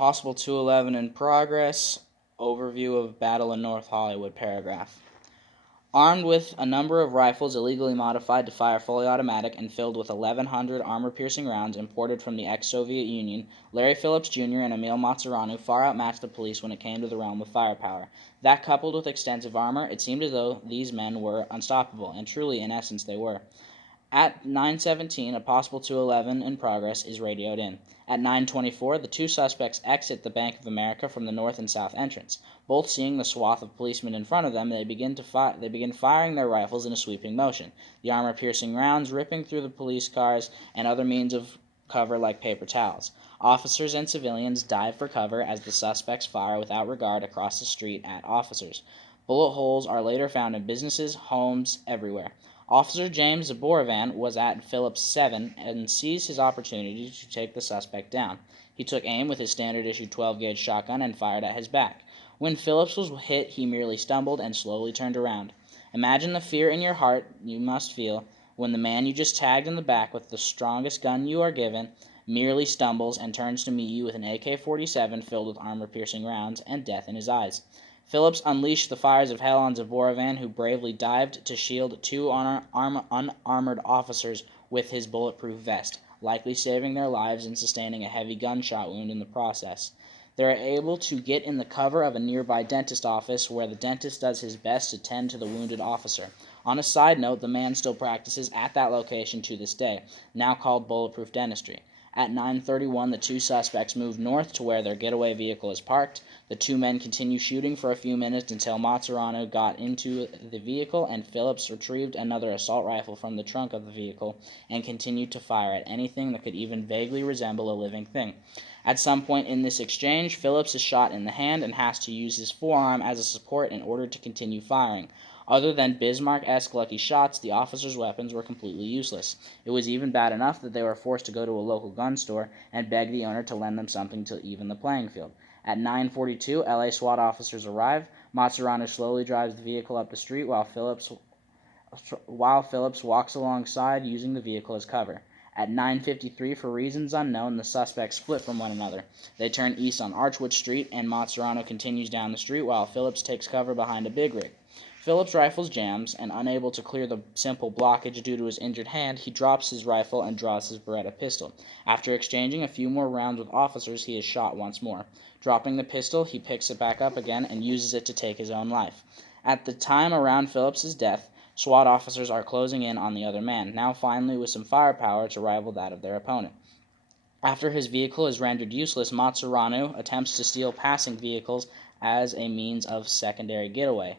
Possible 211 in progress. Overview of battle in North Hollywood paragraph. Armed with a number of rifles illegally modified to fire fully automatic and filled with 1,100 armor-piercing rounds imported from the ex-Soviet Union, Larry Phillips Jr. and Emil Matsaranu far outmatched the police when it came to the realm of firepower. That, coupled with extensive armor, it seemed as though these men were unstoppable, and truly, in essence, they were. At 9:17, a possible 211 in progress is radioed in. At 9:24, the two suspects exit the Bank of America from the north and south entrance. Both seeing the swath of policemen in front of them, they begin firing their rifles in a sweeping motion, the armor-piercing rounds ripping through the police cars and other means of cover like paper towels. Officers and civilians dive for cover as the suspects fire without regard across the street at officers. Bullet holes are later found in businesses, homes, everywhere. Officer James Zaborovan was at Phillips 7 and seized his opportunity to take the suspect down. He took aim with his standard-issue 12-gauge shotgun and fired at his back. When Phillips was hit, he merely stumbled and slowly turned around. Imagine the fear in your heart you must feel when the man you just tagged in the back with the strongest gun you are given merely stumbles and turns to meet you with an AK-47 filled with armor-piercing rounds and death in his eyes. Phillips unleashed the fires of hell on Zaborovan, who bravely dived to shield two unarmored officers with his bulletproof vest, likely saving their lives and sustaining a heavy gunshot wound in the process. They are able to get in the cover of a nearby dentist office where the dentist does his best to tend to the wounded officer. On a side note, the man still practices at that location to this day, now called Bulletproof Dentistry. At 9:31, the two suspects move north to where their getaway vehicle is parked. The two men continue shooting for a few minutes until Matsaranu got into the vehicle and Phillips retrieved another assault rifle from the trunk of the vehicle and continued to fire at anything that could even vaguely resemble a living thing. At some point in this exchange, Phillips is shot in the hand and has to use his forearm as a support in order to continue firing. Other than Bismarck-esque lucky shots, the officers' weapons were completely useless. It was even bad enough that they were forced to go to a local gun store and beg the owner to lend them something to even the playing field. At 9:42, LA SWAT officers arrive. Matsaranu slowly drives the vehicle up the street while Phillips walks alongside using the vehicle as cover. At 9:53, for reasons unknown, the suspects split from one another. They turn east on Archwood Street, and Matsaranu continues down the street while Phillips takes cover behind a big rig. Phillips' rifle jams, and unable to clear the simple blockage due to his injured hand, he drops his rifle and draws his Beretta pistol. After exchanging a few more rounds with officers, he is shot once more. Dropping the pistol, he picks it back up again and uses it to take his own life. At the time around Phillips' death, SWAT officers are closing in on the other man, now finally with some firepower to rival that of their opponent. After his vehicle is rendered useless, Matsaranu attempts to steal passing vehicles as a means of secondary getaway.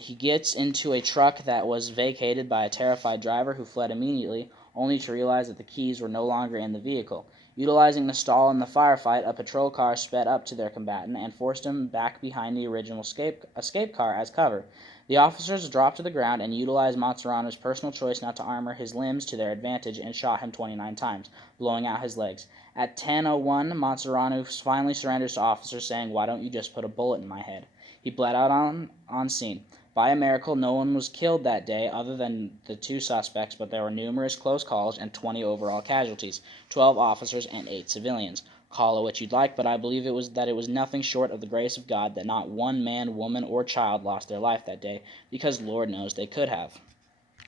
He gets into a truck that was vacated by a terrified driver who fled immediately, only to realize that the keys were no longer in the vehicle. Utilizing the stall in the firefight, a patrol car sped up to their combatant and forced him back behind the original escape car as cover. The officers dropped to the ground and utilized Matsuranu's personal choice not to armor his limbs to their advantage and shot him 29 times, blowing out his legs. At 10:01, Matsaranu finally surrenders to officers, saying, "Why don't you just put a bullet in my head?" He bled out on scene. By a miracle, no one was killed that day other than the two suspects, but there were numerous close calls and 20 overall casualties, 12 officers and 8 civilians. Call it what you'd like, but I believe it was nothing short of the grace of God that not one man, woman, or child lost their life that day, because Lord knows they could have.